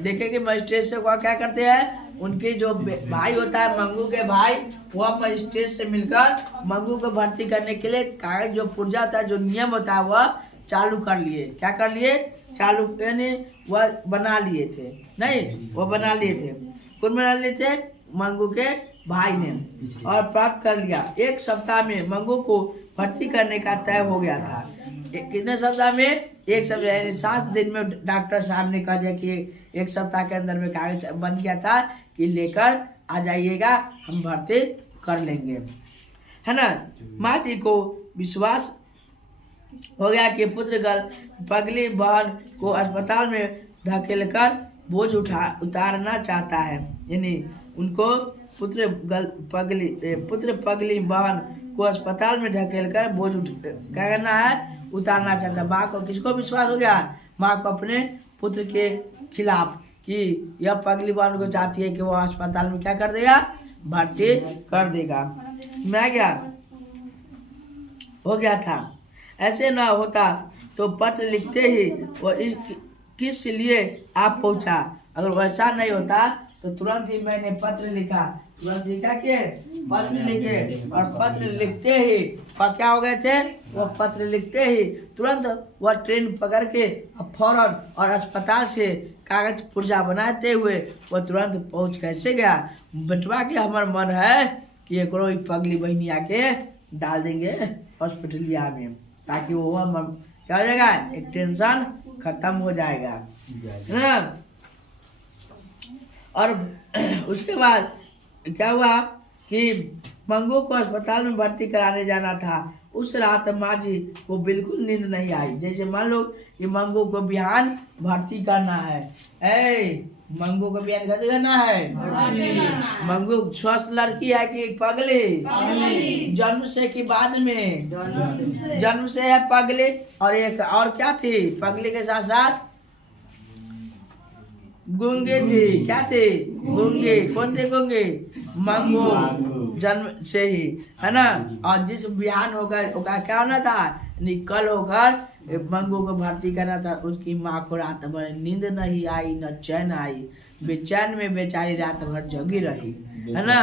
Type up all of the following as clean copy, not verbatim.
देखेंगे मजिस्ट्रेट से वह क्या करते हैं, उनके जो भाई होता है मंगू के भाई, वह मजिस्ट्रेट से मिलकर मंगू को भर्ती करने के लिए कागज जो पुर्जा होता है, जो नियम होता है वह चालू कर लिए। क्या कर लिए? चालू यानी वह बना लिए थे, नहीं वो बना लिए थे। कौन बना लिए थे? मंगू के भाई ने, और प्राप्त कर लिया। एक सप्ताह में मंगू को भर्ती करने का तय हो गया था। कितने सप्ताह में? एक सप्ताह, यानी 7 दिन में डॉक्टर साहब ने कह दिया कि एक सप्ताह के अंदर में कागज बन गया था कि लेकर आ जाइएगा, हम भर्ती कर लेंगे, है ना। माँ जी को विश्वास हो गया कि पुत्र पगली बहन को अस्पताल में धकेलकर बोझ उतारना चाहता है, यानी उनको पुत्र पगली बहन को अस्पताल में ढकेलकर बोझ क्या करना है? उतारना चाहता है। माँ को किसको विश्वास हो गया? माँ को अपने पुत्र के खिलाफ, कि यह पगली बहन को चाहती है कि वो अस्पताल में क्या कर देगा? भर्ती कर देगा। मैं क्या हो गया था। ऐसे ना होता तो पत्र लिखते ही वो किस लिए आप पहुंचा। अगर वैसा नहीं होता तो तुरंत ही मैंने पत्र लिखा। तुरंत लिखा के पत्र लिखे, और पत्र लिखते ही क्या हो गए थे? वो पत्र लिखते ही तुरंत वह ट्रेन पकड़ के फौरन और अस्पताल से कागज पुर्जा बनाते हुए वो तुरंत पहुंच कैसे गया। बटवा के हमार मन है कि एक पगली बहनी आके डाल देंगे हॉस्पिटलिया में, ताकि वो क्या हो जाएगा? एक टेंशन खत्म हो जाएगा, है ना। और उसके बाद क्या हुआ कि मंगू को अस्पताल में भर्ती कराने जाना था। उस रात माँ जी को बिल्कुल नींद नहीं आई। जैसे मान लो कि मंगू को बिहान भर्ती करना है, मंगू को बिहान भर्ती करना है। मंगू स्वस्थ लड़की है कि पगली? जन्म से कि बाद में? जन्म से है पगली। और एक और क्या थी? पगली के साथ साथ गूंगे थी। क्या थी? गूंगे। कौन थे गूंगे? मंगू जन्म से ही, है ना। और जिस बिहान होकर उसका क्या होना था? कल होकर मंगू को भर्ती करना था। उसकी माँ को रात भर नींद नहीं आई, न चैन आई। बेचैन में बेचारी रात भर जगी रही, है ना।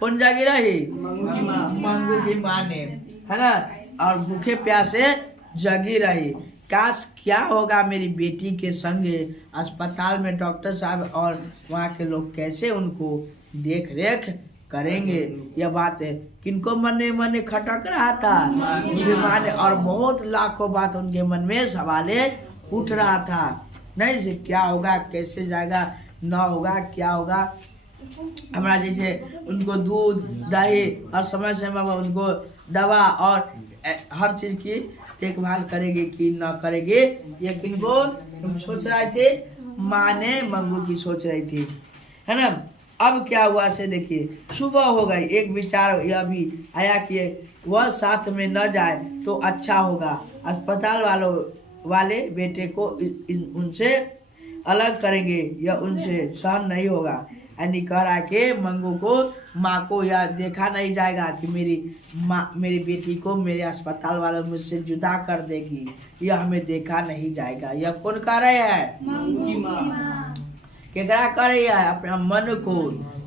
कौन जगी रही? मंगू की माँ ने, है ना। और भूखे प्यासे जगी रही। काश क्या होगा मेरी बेटी के संगे अस्पताल में डॉक्टर साहब और वहाँ के लोग कैसे उनको देख रेख करेंगे। यह बात है किनको मन खटक रहा था? माँ ने। और बहुत लाखों बात उनके मन में सवाले उठ रहा था, नहीं से क्या होगा, कैसे जाएगा, ना होगा, क्या होगा। हमारा जैसे उनको दूध दही और समय समय उनको दवा और हर चीज की देखभाल करेगी कि ना करेगी, ये किनको सोच रहे थे? माँ ने मंगू की सोच रही थी, है ना। अब क्या हुआ से देखिए, सुबह हो गई। एक विचार यह भी आया कि वह साथ में न जाए तो अच्छा होगा। अस्पताल वाले बेटे को उनसे अलग करेंगे, यह उनसे सहन नहीं होगा। यानी कह रहा है कि मंगू को, माँ को यह देखा नहीं जाएगा कि मेरी बेटी को मेरे अस्पताल वालों मुझसे जुदा कर देगी, यह हमें देखा नहीं जाएगा। यह कौन कह रहे हैं? मंगू की माँ। क्या कर रही है? अपना मन को।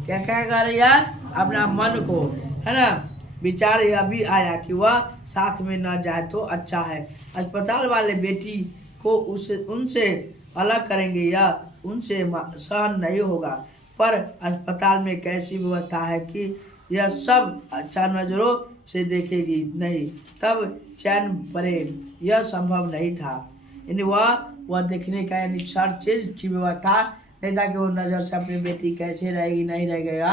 क्या कर रही है? अपना मन को, है ना। विचार यह भी आया कि वह साथ में न जाए तो अच्छा है। अस्पताल वाले बेटी को उनसे अलग करेंगे, या उनसे सहन नहीं होगा। पर अस्पताल में कैसी व्यवस्था है कि यह सब अच्छा नजरों से देखेगी नहीं, तब चैन पड़े, यह संभव नहीं था। यानी वह देखने का, यानी हर चीज की व्यवस्था नहीं था कि वो नजर से अपनी बेटी कैसे रहेगी नहीं रहेगा,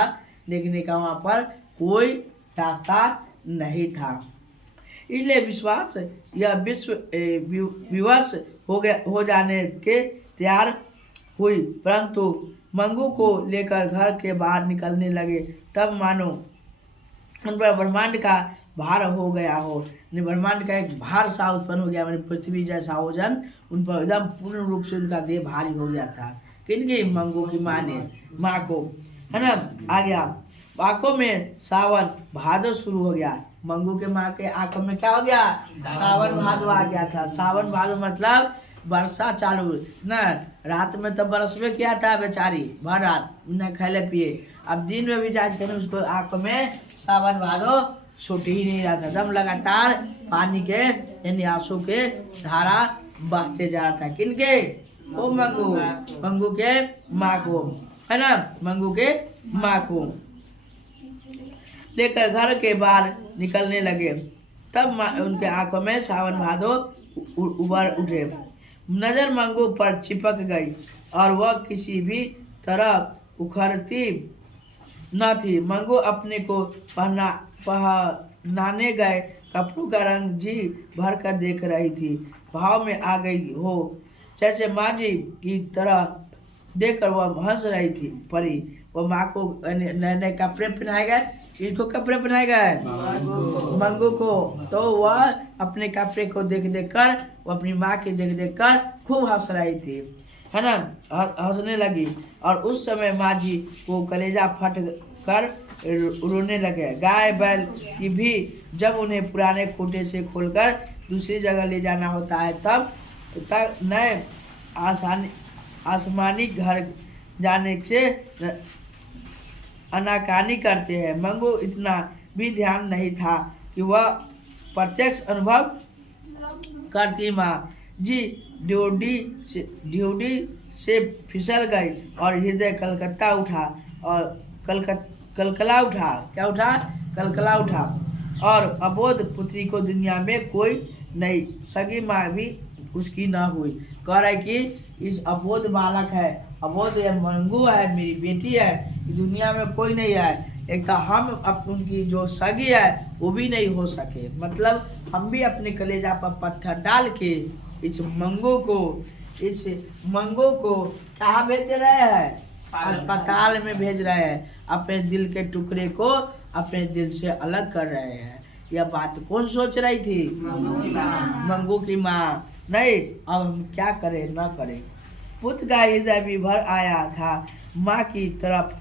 देखने का वहाँ पर कोई रास्ता नहीं था। इसलिए विश्वास यह विवश हो जाने के तैयार हुई, परंतु मंगू को लेकर घर के बाहर निकलने लगे तब मानो उन पर ब्रह्मांड का भार हो गया हो। ब्रह्मांड का एक भार सा उत्पन्न हो गया, मैंने पृथ्वी जैसा वजन उन पर एकदम पूर्ण रूप से उनका देह भारी हो गया था। किनकी? मंगू की माँ को, है ना। आ गया आंखों में सावन भादो शुरू हो गया। मंगू के माँ के आंखों में क्या हो गया? सावन भादो आ गया था। सावन भादो मतलब वर्षा चालू ना, रात में तो बरस में क्या था बेचारी, भर रात न खेले पिए। अब दिन में भी जांच करें उसको आंखों में सावन भादो छूट ही नहीं रहा था, दम लगातार पानी के यानी आंसू के धारा बहते जा रहा था। किनके? ओ मंगू, मंगू के माँ को, है ना, मंगू के माँ को लेकर घर के बाहर निकलने लगे। तब उनके आंखों में सावन भादो उभर उठे। नजर मंगू पर चिपक गई और वह किसी भी तरह उखड़ती न थी। मंगू अपने को पहनाने गए कपड़ों का रंग जी भर कर देख रही थी, भाव में आ गई हो जैसे माँ जी की तरह देखकर वह हंस रही थी। परी वो माँ को नए नए कपड़े पहनाए गए। किसको कपड़े पहनाए गए? मंगू को। तो वह अपने कपड़े को देख देख कर, वो अपनी माँ के देख देख कर खूब हंस रही थी, है ना, हंसने लगी। और उस समय माँ जी को कलेजा फट कर रोने लगे। गाय बैल की भी जब उन्हें पुराने खूंटे से खोलकर दूसरी जगह ले जाना होता है तब नए आसमानी घर जाने से अनाकानी करते हैं। मंगू इतना भी ध्यान नहीं था कि वह प्रत्यक्ष अनुभव करती। माँ जी ड्यूटी से फिसल गई और हृदय कलकत्ता उठा और कलकला उठा। क्या उठा? कलकला उठा। और अबोध पुत्री को दुनिया में कोई नहीं, सगी माँ भी उसकी ना हुई। कह रहा है कि इस अबोध बालक है, अबोध मंगू है, मेरी बेटी है, दुनिया में कोई नहीं है। एक हम उनकी जो सगी है वो भी नहीं हो सके। मतलब हम भी अपने कलेजा पर पत्थर डाल के इस मंगू को कहाँ भेज रहे हैं? अस्पताल में भेज रहे हैं। अपने दिल के टुकड़े को अपने दिल से अलग कर रहे हैं। यह बात कौन सोच रही थी? मंगू की माँ। नहीं, अब हम क्या करें ना करें। पुत्र का हृदय भी भर आया था। माँ की तरफ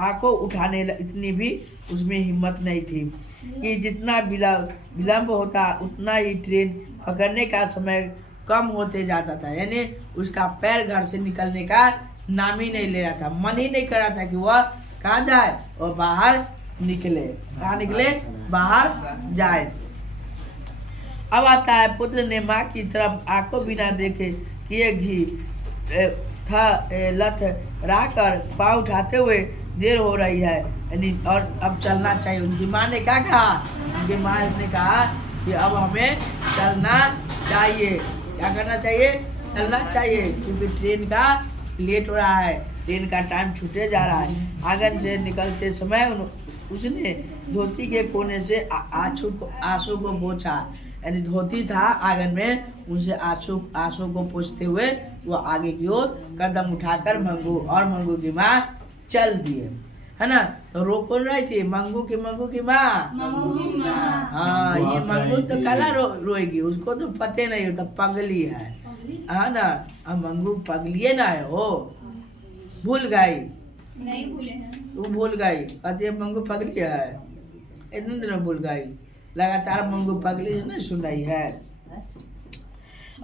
आंखों उठाने इतनी भी उसमें हिम्मत नहीं थी कि जितना विलंब होता उतना ही ट्रेन पकड़ने का समय कम होते जाता था। यानी उसका पैर घर से निकलने का नाम ही नहीं ले रहा था, मन ही नहीं कर रहा था कि वह कहाँ जाए और बाहर निकले। कहाँ निकले? बाहर जाए। अब आता है पुत्र ने माँ की तरफ आंखों बिना देखे किए घी था लथ राकर पाँव उठाते हुए देर हो रही है यानी और अब चलना चाहिए। उनकी माँ ने क्या कहा? उनकी माँ ने कहा कि अब हमें चलना चाहिए। क्या करना चाहिए? चलना चाहिए, क्योंकि ट्रेन का लेट हो रहा है, ट्रेन का टाइम छूटे जा रहा है। आंगन से निकलते समय उसने धोती के कोने से आंसू को पोंछा। यानी धोती था आंगन में, उनसे आंसू को पोंछते हुए वो आगे की ओर कदम उठाकर मंगू और मंगू की माँ चल दिए, है ना। तो रो कौन रही थी? मंगू की माँ। हाँ, ये मंगू तो कला रोएगी, उसको तो पते नहीं होता, पगली है, है ना। अब मंगू पगलिए ना है, हो भूल गई? नहीं भूले हैं। तू भूल गई? कहती मंगू पगली है, इतने दिन भूल गई। लगातार मंगू पगली नहीं सुन रही है।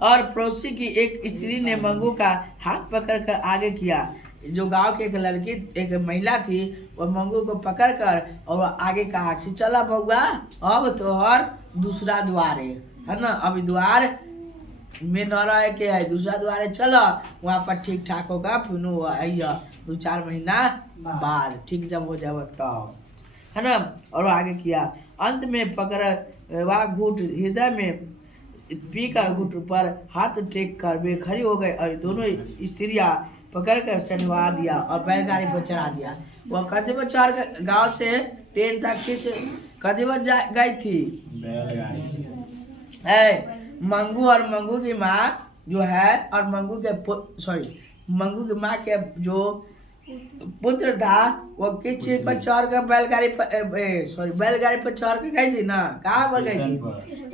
और पड़ोसी की एक स्त्री ने मंगू का हाथ पकड़कर आगे किया। जो गांव की एक लड़की, एक महिला थी, वो मंगू को पकड़कर और आगे कहा कि चला बउआ, अब तो हर दूसरा द्वार है ना, अब द्वार में न रहे के है, दूसरा द्वार चला, वहाँ पर ठीक ठाक होगा, फिर आइया 2-4 महीना बाद ठीक जब हो जाए तब, है ना। और आगे किया। अंत में पकड़ वह घुट हृदय में पीकर घुट पर हाथ टेक कर वे खड़ी हो गए और दोनों स्त्रियां पकड़ कर चढ़वा दिया और बैलगाड़ी पर चढ़ा दिया। वह कदे पर चढ़ गाँव से ट्रेन तक किस कदे पर गई थी? मंगू और मंगू की माँ जो है, और मंगू की माँ के जो पुत्र था वो किस चीज पर चढ़ कर बैलगाड़ी पर चढ़ के गई थी ना। कहाँ पर गई थी?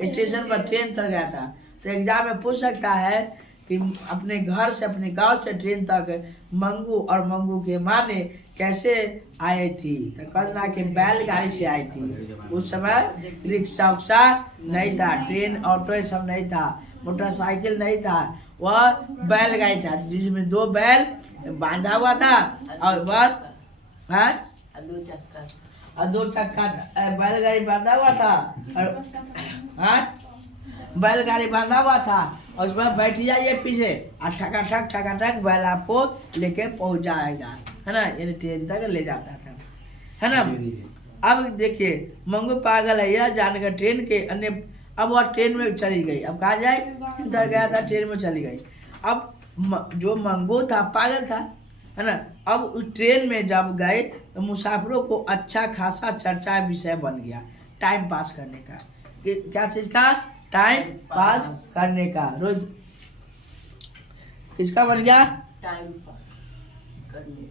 स्टेशन पर ट्रेन तर गया था। तो एग्जाम में पूछ सकता है कि अपने घर से, अपने गांव से ट्रेन तक मंगू और मंगू के माँ ने कैसे आई थी? तो कहना कि बैलगाड़ी से आई थी। उस समय रिक्शा उक्सा नहीं था, ट्रेन ऑटो सब नहीं था, मोटरसाइकिल नहीं था, वह बैलगाड़ी था जिसमें 2 बैल बांधा हुआ था और वह हाँ और 2 चक्का बैलगाड़ी बांधा हुआ था और हाँ बैलगाड़ी बांधा हुआ था और उसमें बैठ जाइए पीछे और ठक बैल आपको लेके पहुंच जाएगा, है ना, यानी ट्रेन तक ले जाता था, है ना। अब देखिए मंगू पागल है यह जानकर ट्रेन के अन्य, अब वह ट्रेन में चली गई, अब कहा जाए इंदर गया था ट्रेन में चली गई। अब जो मंगू था पागल था, है ना, अब उस ट्रेन में जब गए तो मुसाफिरों को अच्छा खासा चर्चा विषय बन गया टाइम पास करने का। क्या चीज का? टाइम पास करने का। रोज किसका बन गया? टाइम पास करने